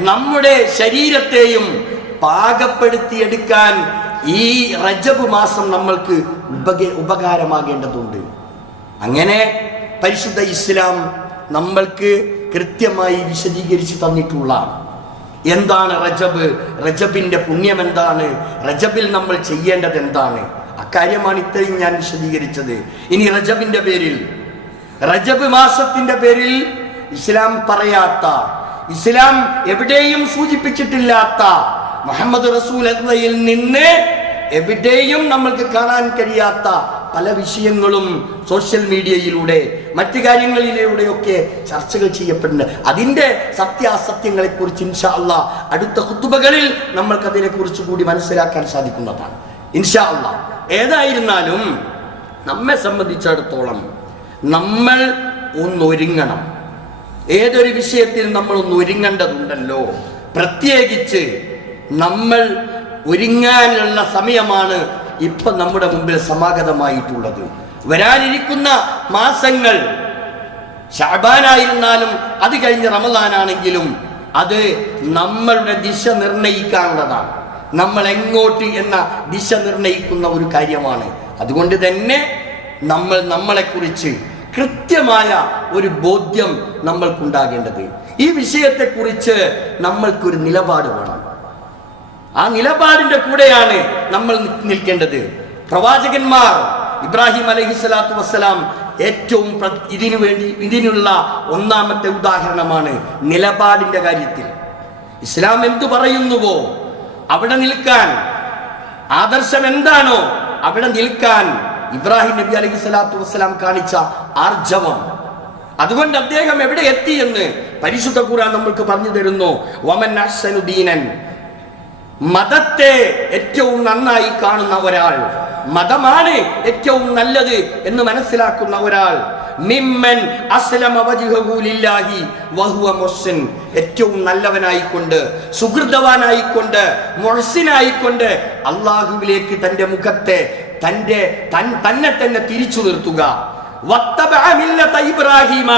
നമ്മുടെ ശരീരത്തെയും പാകപ്പെടുത്തിയെടുക്കാൻ ഈ റജബ് മാസം നമ്മൾക്ക് ഉപകാരമാകേണ്ടതുണ്ട്. അങ്ങനെ പരിശുദ്ധ ഇസ്ലാം നമ്മൾക്ക് കൃത്യമായി വിശദീകരിച്ച് തന്നിട്ടുള്ള എന്താണ് റജബ്, റജബിന്റെ പുണ്യം എന്താണ്, റജബിൽ നമ്മൾ ചെയ്യേണ്ടത് എന്താണ്, അക്കാര്യമാണ് ഇത്രയും ഞാൻ വിശദീകരിച്ചത്. ഇനി റജബിന്റെ പേരിൽ, റജബ് മാസത്തിന്റെ പേരിൽ ഇസ്ലാം പറയാത്ത, ഇസ്ലാം എവിടെയും സൂചിപ്പിച്ചിട്ടില്ലാത്ത, മുഹമ്മദ് റസൂലുള്ളാഹിയിൽ നിന്ന് എവിടെയും നമ്മൾക്ക് കാണാൻ കഴിയാത്ത പല വിഷയങ്ങളും സോഷ്യൽ മീഡിയയിലൂടെ മറ്റു കാര്യങ്ങളിലൂടെയൊക്കെ ചർച്ചകൾ ചെയ്യപ്പെടുന്നുണ്ട്. അതിൻ്റെ സത്യാസത്യങ്ങളെ കുറിച്ച് ഇൻഷാ അല്ലാഹ് അടുത്ത ഖുതുബകളിൽ നമ്മൾക്ക് അതിനെക്കുറിച്ച് കൂടി മനസ്സിലാക്കാൻ സാധിക്കുന്നതാണ് ഇൻഷാ അല്ലാഹ്. ഏതായിരുന്നാലും നമ്മെ സംബന്ധിച്ചിടത്തോളം നമ്മൾ ഒന്നൊരുങ്ങണം. ഏതൊരു വിഷയത്തിൽ നമ്മൾ ഒരുങ്ങേണ്ടതുണ്ടല്ലോ. പ്രത്യേകിച്ച് നമ്മൾ ഒരുങ്ങാനുള്ള സമയമാണ് ഇപ്പൊ നമ്മുടെ മുമ്പിൽ സമാഗതമായിട്ടുള്ളത്. വരാനിരിക്കുന്ന മാസങ്ങൾ ശഅബാനായിരുന്നാലും അത് കഴിഞ്ഞ് റമളാനാണെങ്കിലും അത് നമ്മളുടെ ദിശ നിർണയിക്കാനുള്ളതാണ്. നമ്മൾ എങ്ങോട്ട് എന്ന ദിശ നിർണയിക്കുന്ന ഒരു കാര്യമാണ്. അതുകൊണ്ട് തന്നെ നമ്മളെക്കുറിച്ച് കൃത്യമായ ഒരു ബോധ്യം നമ്മൾക്കുണ്ടാകേണ്ടത്. ഈ വിഷയത്തെക്കുറിച്ച് നമ്മൾക്കൊരു നിലപാട് വേണം. ആ നിലപാടിന്റെ കൂടെയാണ് നമ്മൾ നിൽക്കേണ്ടത്. പ്രവാചകന്മാർ ഇബ്രാഹിം അലൈഹിസ്സലാത്തു വസ്സലാം ഏറ്റവും ഇതിനുള്ള ഒന്നാമത്തെ ഉദാഹരണമാണ് നിലപാടിന്റെ കാര്യത്തിൽ. ഇസ്ലാം എന്തു പറയുന്നുവോ അവിടെ നിൽക്കാൻ, ആദർശം എന്താണോ അവിടെ നിൽക്കാൻ ഇബ്രാഹിം നബി അലൈഹിസ്സലാത്തു വസ്സലാം കാണിച്ച ആർജവം. അതുകൊണ്ട് അദ്ദേഹം എവിടെ എത്തി എന്ന് പരിശുദ്ധ ഖുർആൻ നമ്മൾക്ക് പറഞ്ഞു തരുന്നു. വമൻ അഹ്സനു ദീനൻ, മതത്തെ ഏറ്റവും നന്നായി കാണുന്ന ഒരാൾ, മതമാണ് ഏറ്റവും നല്ലത് എന്ന് മനസ്സിലാക്കുന്ന ഒരാൾ, മിമ്മൻ അസ്ലമ വജ്ഹഹു ലില്ലാഹി വഹുവ മുഹ്സിൻ, ഏറ്റവും നല്ലവനായിക്കൊണ്ട്, സുഹൃതവാനായിക്കൊണ്ട്, മുഹ്സിനായിക്കൊണ്ട് അല്ലാഹുവിലേക്ക് തന്റെ മുഖത്തെ തന്നെ തിരിച്ചു നിർത്തുക. വത്തബഅ മില്ലത ഇബ്രാഹിമ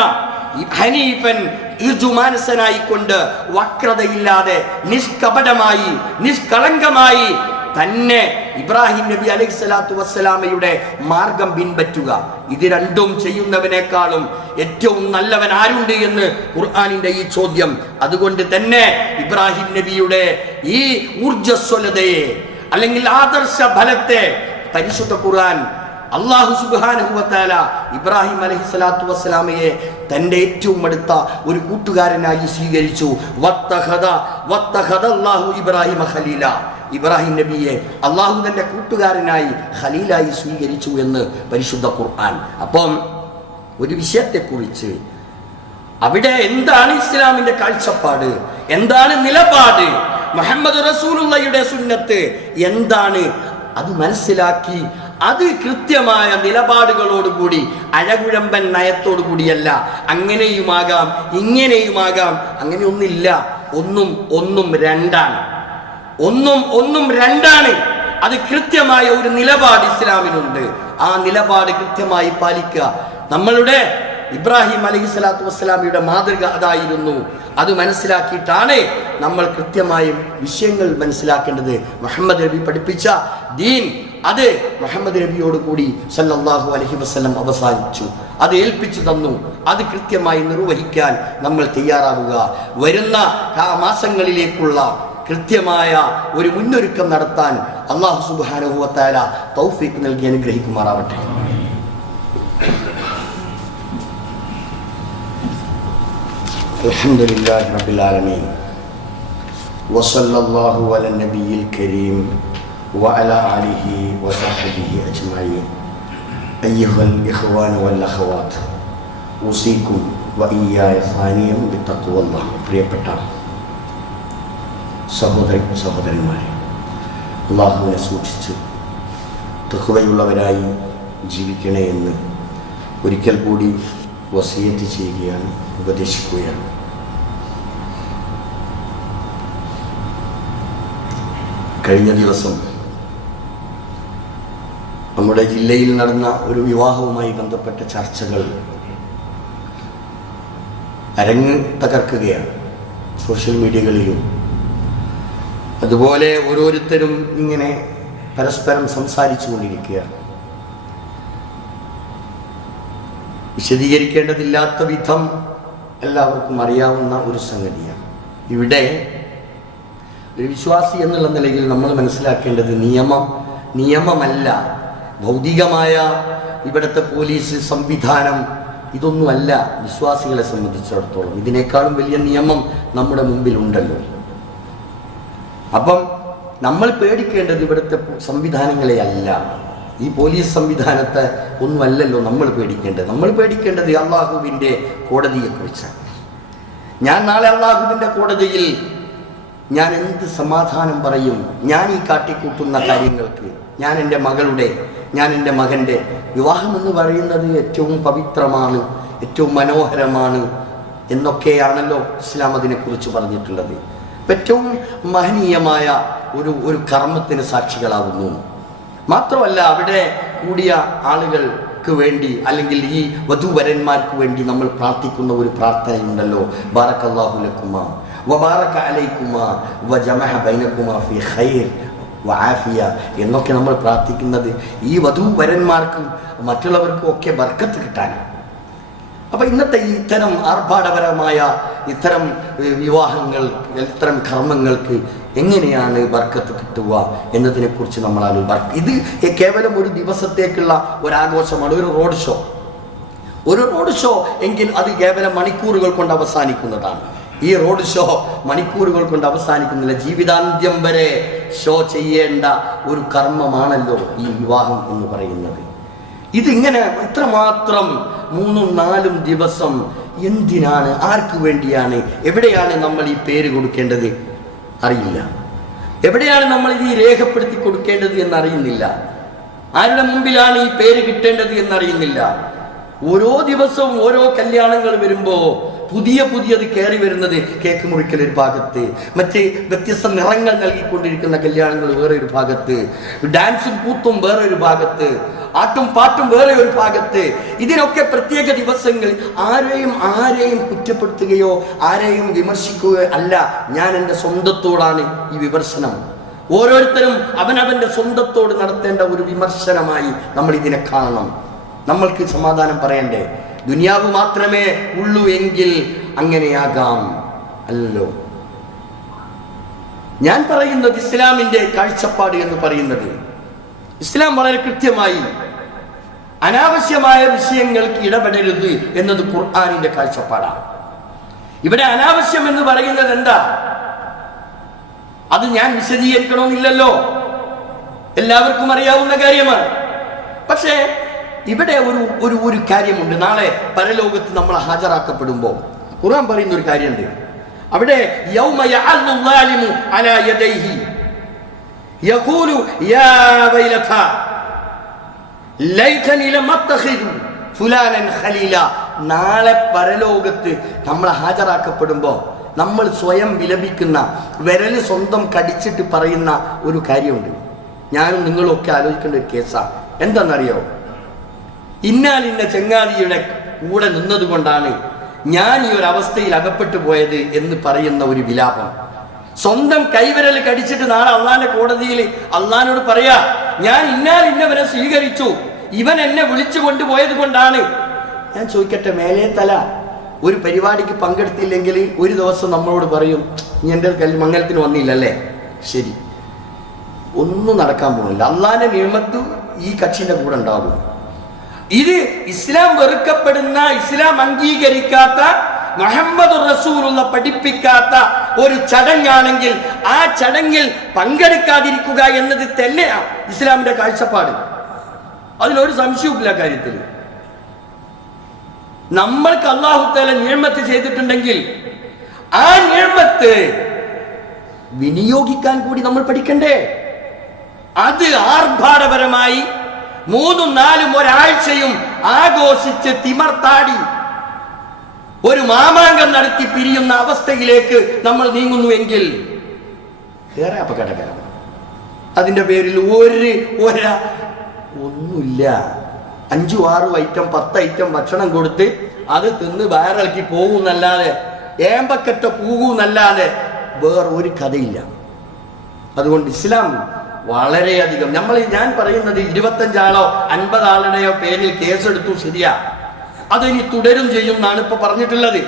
ഹനീഫൻ, ഋജുമാനസനായിക്കൊണ്ട്, വക്രതയില്ലാതെ നിഷ്കപടമായി നിഷ്കളങ്കമായി തന്നെ ഇബ്രാഹിം നബി അലൈഹിസ്സലാത്തു വസ്സലാമയുടെ മാർഗം പിൻപറ്റുക. ഇത് രണ്ടും ചെയ്യുന്നവനേക്കാളും ഏറ്റവും നല്ലവൻ ആരുണ്ട് എന്ന് ഖുർആനിന്റെ ഈ ചോദ്യം. അതുകൊണ്ട് തന്നെ ഇബ്രാഹിം നബിയുടെ ഈ ഊർജ്ജസ്വലതയെ അല്ലെങ്കിൽ ആദർശ ഫലത്തെ പരിശുദ്ധ ഖുർആൻ അല്ലാഹു സുബ്ഹാനഹു വ തആല ഇബ്രാഹിം അലൈഹിസ്സലാത്തു വസ്സലാമയെ തന്റെ ഏറ്റവും അടുത്ത ഒരു കൂട്ടുകാരനായി സ്വീകരിച്ചു. വത്തഖദ അല്ലാഹു ഇബ്രാഹിമ ഖലീല, ഇബ്രാഹിം നബിയെ അല്ലാഹു തന്റെ കൂട്ടുകാരനായി ഖലീലായി സ്വീകരിച്ചു എന്ന് പരിശുദ്ധ ഖുർആൻ. അപ്പം ഒരു വിഷയത്തെക്കുറിച്ച് അവിടെ എന്താണ് ഇസ്ലാമിന്റെ കാഴ്ചപ്പാട്, എന്താണ് നിലപാട്, മുഹമ്മദ് റസൂലുള്ളാഹിയുടെ സുന്നത്ത് എന്താണ്, അത് മനസ്സിലാക്കി അത് കൃത്യമായ നിലപാടുകളോടുകൂടി, അഴകുഴമ്പൻ നയത്തോടുകൂടിയല്ല. അങ്ങനെയുമാകാം ഇങ്ങനെയുമാകാം, അങ്ങനെയൊന്നില്ല. ഒന്നും രണ്ടാണ്. അത് കൃത്യമായ ഒരു നിലപാട് ഇസ്ലാമിനുണ്ട്. ആ നിലപാട് കൃത്യമായി പാലിക്കുക. നമ്മളുടെ ഇബ്രാഹിം അലൈഹിസ്സലാത്തു വസ്സലാമിയുടെ മാതൃക അതായിരുന്നു. അത് മനസ്സിലാക്കിയിട്ടാണ് നമ്മൾ കൃത്യമായും വിഷയങ്ങൾ മനസ്സിലാക്കേണ്ടത്. മുഹമ്മദ് നബി പഠിപ്പിച്ച ദീൻ അത് മുഹമ്മദ് നബിയോട് കൂടി സല്ലല്ലാഹു അലൈഹി വസല്ലം അവസാനിച്ചു. അത് ഏൽപ്പിച്ചു തന്നു. അത് കൃത്യമായി നിർവഹിക്കാൻ നമ്മൾ തയ്യാറാവുക. വരുന്ന മാസങ്ങളിലേക്കുള്ള കൃത്യമായ ഒരു മുന്നൊരുക്കം നടത്താൻ അല്ലാഹു സുബ്ഹാനഹു വ തആല തൗഫീഖ് നൽകി അനുഗ്രഹിക്കുമാറാവട്ടെ. അൽഹംദുലില്ലാഹി റബ്ബിൽ ആലമീൻ വസല്ലല്ലാഹു അലാ നബിയിൽ കരീം വഅലാ ആലിഹി വസഹ്ബിഹി അജ്മഈൻ അയ്യുഹൽ ഇഖ്വാൻ വൽ അഖവാത്ത് ഉസീകും വഇയ്യായ സാനിയം ബിത്തഖ്വല്ലാഹ്. പ്രിയപ്പെട്ട സഹോദരന്മാരെ, അല്ലാഹുവിനെ സൂക്ഷിച്ച് തഖ്വയുള്ളവരായി ജീവിക്കണേ എന്ന് ഒരിക്കൽ കൂടി വസിയത്ത് ചെയ്യുകയാണ്, ഉപദേശിക്കുകയാണ്. കഴിഞ്ഞ ദിവസം നമ്മുടെ ജില്ലയിൽ നടന്ന ഒരു വിവാഹവുമായി ബന്ധപ്പെട്ട ചർച്ചകൾ അരങ്ങ് തകർക്കുകയാണ്. സോഷ്യൽ മീഡിയകളിലും അതുപോലെ ഓരോരുത്തരും ഇങ്ങനെ പരസ്പരം സംസാരിച്ചു കൊണ്ടിരിക്കുകയാണ്. വിശദീകരിക്കേണ്ടതില്ലാത്ത വിധം എല്ലാവർക്കും അറിയാവുന്ന ഒരു സംഗതിയാണ്. ഇവിടെ ഒരു വിശ്വാസി എന്നുള്ള നിലയിൽ നമ്മൾ മനസ്സിലാക്കേണ്ടത് നിയമമല്ല, ഭൗതികമായ ഇവിടുത്തെ പോലീസ് സംവിധാനം ഇതൊന്നുമല്ല വിശ്വാസികളെ സംബന്ധിച്ചിടത്തോളം. ഇതിനേക്കാളും വലിയ നിയമം നമ്മുടെ മുമ്പിലുണ്ടല്ലോ. അപ്പം നമ്മൾ പേടിക്കേണ്ടത് ഇവിടുത്തെ സംവിധാനങ്ങളെ അല്ല, ഈ പോലീസ് സംവിധാനത്തെ ഒന്നുമല്ലല്ലോ നമ്മൾ പേടിക്കേണ്ടത്. നമ്മൾ പേടിക്കേണ്ടത് അള്ളാഹുവിൻ്റെ കോടതിയെക്കുറിച്ചാണ്. ഞാൻ നാളെ അള്ളാഹുവിൻ്റെ കോടതിയിൽ ഞാൻ എന്ത് സമാധാനം പറയും? ഞാൻ ഈ കാട്ടിക്കൂട്ടുന്ന കാര്യങ്ങൾക്ക്, ഞാൻ എൻ്റെ മകളുടെ, ഞാൻ എൻ്റെ മകൻ്റെ വിവാഹമെന്ന് പറയുന്നത് ഏറ്റവും പവിത്രമാണ്, ഏറ്റവും മനോഹരമാണ് എന്നൊക്കെയാണല്ലോ ഇസ്ലാം അതിനെക്കുറിച്ച് പറഞ്ഞിട്ടുള്ളത്. ഏറ്റവും മഹനീയമായ ഒരു കർമ്മത്തിന് സാക്ഷികളാകുന്നു. മാത്രമല്ല അവിടെ കൂടിയ ആളുകൾക്ക് വേണ്ടി അല്ലെങ്കിൽ ഈ വധൂവരന്മാർക്ക് വേണ്ടി നമ്മൾ പ്രാർത്ഥിക്കുന്ന ഒരു പ്രാർത്ഥനയുണ്ടല്ലോ, ബാറക്കല്ലാഹു ലക്കുമാ വബാറക അലൈക്കുമാ വജമഅ ബൈനക്കുമാ ഫീ ഖൈർ വആഫിയ എന്നൊക്കെ നമ്മൾ പ്രാർത്ഥിക്കുന്നത് ഈ വധൂവരന്മാർക്കും മറ്റുള്ളവർക്കും ഒക്കെ ബർക്കത്ത് കിട്ടാനാണ്. അപ്പം ഇന്നത്തെ ഇത്തരം ആർഭാടപരമായ ഇത്തരം വിവാഹങ്ങൾ, ഇത്തരം കർമ്മങ്ങൾക്ക് എങ്ങനെയാണ് ബർക്കത്ത് കിട്ടുക എന്നതിനെക്കുറിച്ച് നമ്മൾ ആലോചിക്കും. ഇത് കേവലം ഒരു ദിവസത്തേക്കുള്ള ഒരാഘോഷമാണ്, ഒരു റോഡ് ഷോ എങ്കിൽ അത് കേവലം മണിക്കൂറുകൾ കൊണ്ട് അവസാനിക്കുന്നതാണ്. ഈ റോഡ് ഷോ മണിക്കൂറുകൾ കൊണ്ട് അവസാനിക്കുന്നില്ല, ജീവിതാന്ത്യം വരെ ഷോ ചെയ്യേണ്ട ഒരു കർമ്മമാണല്ലോ ഈ വിവാഹം എന്ന് പറയുന്നത്. ഇതിങ്ങനെ ഇത്രമാത്രം 3-4 ദിവസം എന്തിനാണ്, ആർക്ക് വേണ്ടിയാണ്, എവിടെയാണ് നമ്മൾ ഈ പേര് കൊടുക്കേണ്ടത് അറിയില്ല, എവിടെയാണ് നമ്മൾ ഇത് രേഖപ്പെടുത്തി കൊടുക്കേണ്ടത് എന്നറിയുന്നില്ല, ആരുടെ മുമ്പിലാണ് ഈ പേര് കിട്ടേണ്ടത് എന്നറിയുന്നില്ല. ഓരോ ദിവസവും ഓരോ കല്യാണങ്ങൾ വരുമ്പോൾ പുതിയത് കയറി വരുന്നത്, കേക്ക് മുറിക്കൽ ഒരു ഭാഗത്ത്, മറ്റ് വ്യത്യസ്ത നിറങ്ങൾ നൽകിക്കൊണ്ടിരിക്കുന്ന കല്യാണങ്ങൾ വേറെ ഒരു ഭാഗത്ത്, ഡാൻസും കൂത്തും വേറെ ഒരു ഭാഗത്ത്, ആട്ടും പാട്ടും വേറെ ഒരു ഭാഗത്ത്. ഇതിനൊക്കെ പ്രത്യേക ദിവസങ്ങൾ. ആരെയും കുറ്റപ്പെടുത്തുകയോ ആരെയും വിമർശിക്കുകയോ അല്ല, ഞാൻ എൻ്റെ സ്വന്തത്തോടാണ് ഈ വിമർശനം. ഓരോരുത്തരും അവനവൻ്റെ സ്വന്തത്തോട് നടത്തേണ്ട ഒരു വിമർശനമായി നമ്മൾ ഇതിനെ കാണണം. നമ്മൾക്ക് സമാധാനം പറയണ്ടേ? ദുനിയാവ് മാത്രമേ ഉള്ളൂ എങ്കിൽ അങ്ങനെയാകാം, അല്ലല്ലോ. ഞാൻ പറയുന്നത് ഇസ്ലാമിൻ്റെ കാഴ്ചപ്പാട് എന്ന് പറയുന്നത്, ഇസ്ലാം വളരെ കൃത്യമായി അനാവശ്യമായ വിഷയങ്ങൾക്ക് ഇടപെടരുത് എന്നത് ഖുർആനിന്റെ കാഴ്ചപ്പാടാണ്. ഇവിടെ അനാവശ്യം എന്ന് പറയുന്നത് എന്താ? അത് ഞാൻ വിശദീകരിക്കണമെന്നില്ലല്ലോ, എല്ലാവർക്കും അറിയാവുന്ന കാര്യമാണ്. പക്ഷേ ഇവിടെ ഒരു കാര്യമുണ്ട്. നാളെ പരലോകത്ത് നമ്മൾ ഹാജരാക്കപ്പെടുമ്പോൾ ഖുർആൻ പറയുന്ന ഒരു കാര്യമുണ്ട്. അവിടെ യൗമ യഅല്ലു ളാലിമു അലാ യദൈഹി യഖൂലു യാ വൈലതാ ലൈതനി ലം അത്തഖിദു ഫുലാനൻ ഖലീല. നാളെ പരലോകത്ത് നമ്മൾ ഹാജരാക്കപ്പെടുമ്പോൾ നമ്മൾ സ്വയം വിലപിക്കുന്ന, വിരൽ സ്വന്തം കടിച്ചിട്ട് പറയുന്ന ഒരു കാര്യമുണ്ട്. ഞാനും നിങ്ങളും ഒക്കെ ആലോചിക്കേണ്ട ഒരു കേസാണ്. എന്താണെന്നറിയോ? ഇന്നാലിന്ന ചങ്ങാതിയുടെ കൂടെ നിന്നത് കൊണ്ടാണ് ഞാൻ ഈ ഒരു അവസ്ഥയിൽ അകപ്പെട്ടു പോയത് എന്ന് പറയുന്ന ഒരു വിലാപം. സ്വന്തം കൈവിരൽ കടിച്ചിട്ട് നാളെ അള്ളാന്റെ കോടതിയിൽ അള്ളാനോട് പറയാ, ഞാൻ ഇന്നവനെ സ്വീകരിച്ചു, ഇവൻ എന്നെ വിളിച്ചു കൊണ്ടുപോയത് കൊണ്ടാണ്. ഞാൻ ചോദിക്കട്ടെ, മേലേ തല ഒരു പരിപാടിക്ക് പങ്കെടുത്തില്ലെങ്കിൽ ഒരു ദിവസം നമ്മളോട് പറയും, നീ എൻ്റെ മംഗലത്തിന് വന്നില്ലല്ലേ, ശരി, ഒന്നും നടക്കാൻ പോകുന്നില്ല, അള്ളാന്റെ നിയമത്ത് ഈ കക്ഷിന്റെ കൂടെ ഉണ്ടാകും. ഇത് ഇസ്ലാം വെറുക്കപ്പെടുന്ന, ഇസ്ലാം അംഗീകരിക്കാത്ത മുഹമ്മദ് റസൂലുള്ള പഠിപ്പിക്കാത്ത ഒരു ചടങ്ങാണെങ്കിൽ ആ ചടങ്ങിൽ പങ്കെടുക്കാതിരിക്കുക എന്നത് തന്നെയാണ് ഇസ്ലാമിന്റെ കാഴ്ചപ്പാട്. അതിലൊരു സംശയവുമില്ല കാര്യത്തിൽ. നമ്മൾക്ക് അല്ലാഹു തആല നിഅമത്ത് ചെയ്തിട്ടുണ്ടെങ്കിൽ ആ നിഅമത്ത് വിനിയോഗിക്കാൻ കൂടി നമ്മൾ പഠിക്കണ്ടേ? അത് ആർഭാടപരമായി 3-4 ഒരാഴ്ചയും ആഘോഷിച്ച് തിമർത്താടി ഒരു മാമാങ്കം നടത്തി പിരിയുന്ന അവസ്ഥയിലേക്ക് നമ്മൾ നീങ്ങുന്നുവെങ്കിൽ ഏറെ അപകടകരമാണ്. അതിന്റെ പേരിൽ ഒന്നുമില്ല. 5-6 ഐറ്റം 10 ഐറ്റം ഭക്ഷണം കൊടുത്ത് അത് തിന്ന് വയറിളക്കി പോകുന്നല്ലാതെ ഏമ്പക്കെട്ട പോകുന്നല്ലാതെ വേറൊരു കഥയില്ല. അതുകൊണ്ട് ഇസ്ലാം വളരെയധികം ഞാൻ പറയുന്നത് 25 ആളോ 50 ആളുടെയോ പേരിൽ കേസെടുത്തു, ശരിയാ, അതിനി തുടരും ചെയ്യും എന്നാണ് ഇപ്പൊ പറഞ്ഞിട്ടുള്ളത്.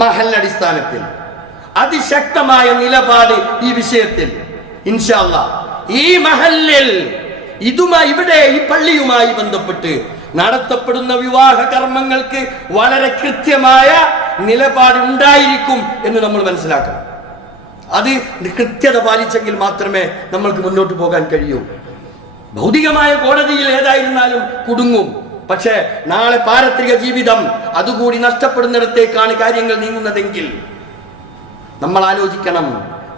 മഹല്ലടിസ്ഥാനത്തിൽ അതിശക്തമായ നിലപാട് ഈ വിഷയത്തിൽ ഇൻഷാ അല്ലാഹ് ഈ മഹല്ലിൽ ഇവിടെ ഈ പള്ളിയുമായി ബന്ധപ്പെട്ട് നടത്തപ്പെടുന്ന വിവാഹ കർമ്മങ്ങൾക്ക് വളരെ കൃത്യമായ നിലപാട് ഉണ്ടായിരിക്കും എന്ന് നമ്മൾ മനസ്സിലാക്കണം. അത് കൃത്യത പാലിച്ചെങ്കിൽ മാത്രമേ നമ്മൾക്ക് മുന്നോട്ട് പോകാൻ കഴിയൂ. ഭൗതികമായ കോടതിയിൽ ഏതായിരുന്നാലും കുടുങ്ങും. പക്ഷേ നാളെ പാരത്രിക ജീവിതം അതുകൂടി നഷ്ടപ്പെടുന്നിടത്തേക്കാണ് കാര്യങ്ങൾ നീങ്ങുന്നതെങ്കിൽ നമ്മൾ ആലോചിക്കണം.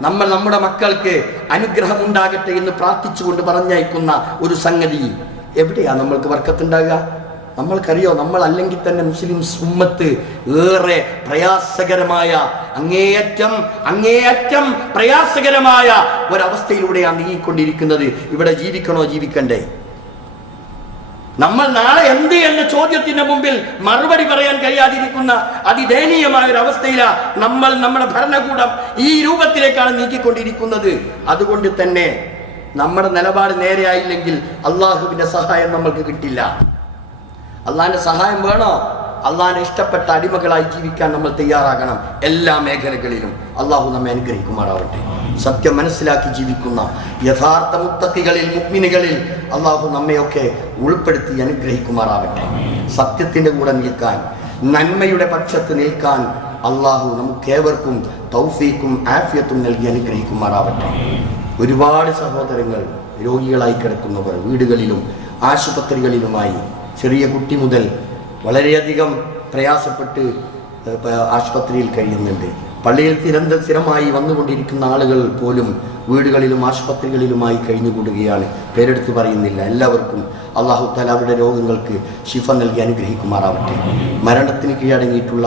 നമ്മൾ നമ്മുടെ മക്കൾക്ക് അനുഗ്രഹം ഉണ്ടാകട്ടെ എന്ന് പ്രാർത്ഥിച്ചുകൊണ്ട് പറഞ്ഞയക്കുന്ന ഒരു സംഗതി എവിടെയാ നമ്മൾക്ക് ബർക്കത്തുണ്ടാകുക? നമ്മൾക്കറിയോ, നമ്മൾ അല്ലെങ്കിൽ തന്നെ മുസ്ലിം ഉമ്മത്ത് ഏറെ പ്രയാസകരമായ അങ്ങേയറ്റം പ്രയാസകരമായ ഒരവസ്ഥയിലൂടെയാണ് നീങ്ങിക്കൊണ്ടിരിക്കുന്നത്. ഇവിടെ ജീവിക്കണോ ജീവിക്കണ്ടേ? നമ്മൾ നാളെ എന്ത് എന്ന ചോദ്യത്തിന്റെ മുമ്പിൽ മറുപടി പറയാൻ കഴിയാതിരിക്കുന്ന അതിദയനീയമായ ഒരു അവസ്ഥയിലാണ് നമ്മുടെ ഭരണകൂടം ഈ രൂപത്തിലേക്കാണ് നീക്കിക്കൊണ്ടിരിക്കുന്നത്. അതുകൊണ്ട് തന്നെ നമ്മുടെ നിലപാട് നേരെയായില്ലെങ്കിൽ അള്ളാഹുവിന്റെ സഹായം നമ്മൾക്ക് കിട്ടില്ല. അള്ളാഹിന്റെ സഹായം വേണോ? അള്ളാഹിനെ ഇഷ്ടപ്പെട്ട അടിമകളായി ജീവിക്കാൻ നമ്മൾ തയ്യാറാകണം. എല്ലാ മേഖലകളിലും അള്ളാഹു നമ്മെ അനുഗ്രഹിക്കുമാറാവട്ടെ. സത്യം മനസ്സിലാക്കി ജീവിക്കുന്ന യഥാർത്ഥ മുത്തഖികളിൽ മുഅ്മിനുകളിൽ അള്ളാഹു നമ്മയൊക്കെ ഉൾപ്പെടുത്തി അനുഗ്രഹിക്കുമാറാവട്ടെ. സത്യത്തിന്റെ കൂടെ നിൽക്കാൻ, നന്മയുടെ പക്ഷത്ത് നിൽക്കാൻ അള്ളാഹു നമുക്കേവർക്കും തൗഫീഖും ആഫിയത്തും നൽകി അനുഗ്രഹിക്കുമാറാവട്ടെ. ഒരുപാട് സഹോദരങ്ങൾ രോഗികളായി കിടക്കുന്നവർ വീടുകളിലും ആശുപത്രികളിലുമായി, ചെറിയ കുട്ടി മുതൽ വളരെയധികം പ്രയാസപ്പെട്ട് ആശുപത്രിയിൽ കഴിയുന്നുണ്ട്. പള്ളിയിൽ സ്ഥിരമായി വന്നുകൊണ്ടിരിക്കുന്ന ആളുകൾ പോലും വീടുകളിലും ആശുപത്രികളിലുമായി കഴിഞ്ഞുകൂടുകയാണ്. പേരെടുത്ത് പറയുന്നില്ല. എല്ലാവർക്കും അല്ലാഹു തആല അവരുടെ രോഗങ്ങൾക്ക് ശിഫ നൽകി അനുഗ്രഹിക്കുമാറാവട്ടെ. മരണത്തിന് കീഴടങ്ങിയിട്ടുള്ള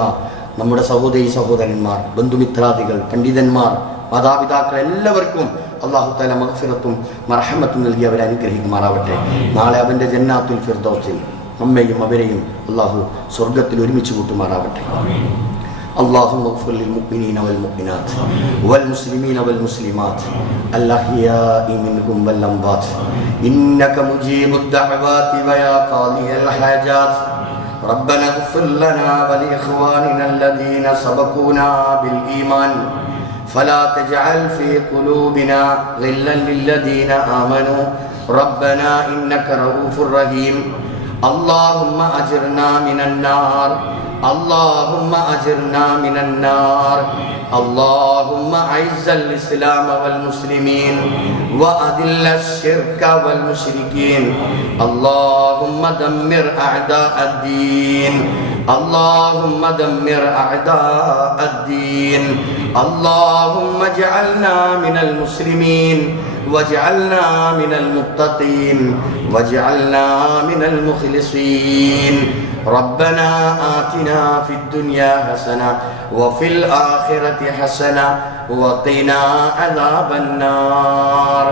നമ്മുടെ സഹോദരന്മാർ, ബന്ധുമിത്രാദികൾ, പണ്ഡിതന്മാർ, മാതാപിതാക്കൾ എല്ലാവർക്കും അല്ലാഹു തആല മഗ്ഫിറത്തും മർഹമത്തും നൽകി അവരെ അനുഗ്രഹിക്കുമാറാവട്ടെ. നാളെ അവൻ്റെ ജന്നാത്തുൽ ഫിർദൗസിൽ നമ്മയും അവരെയും അല്ലാഹു സ്വർഗ്ഗത്തിൽ ഒരുമിച്ച് കൂട്ടുമാറാവട്ടെ. اللهم اغفر للمؤمنين والمؤمنات والمسلمين والمسلمات الأحياء منهم والأموات إنك مجيب الدعوات ويا قاضي الحاجات ربنا اغفر لنا ولإخواننا الذين سبقونا بالإيمان فلا تجعل في قلوبنا غلا للذين آمنوا ربنا إنك رؤوف رحيم اللهم أجرنا من النار اللهم أجرنا من النار اللهم أعز الإسلام والمسلمين وأذل الشرك والمشركين اللهم دمر أعداء الدين اللهم دمر أعداء الدين اللهم اجعلنا من المسلمين واجعلنا من المتقين واجعلنا من المخلصين ربنا آتنا في الدنيا حسنة وفي الآخرة حسنة وقنا عذاب النار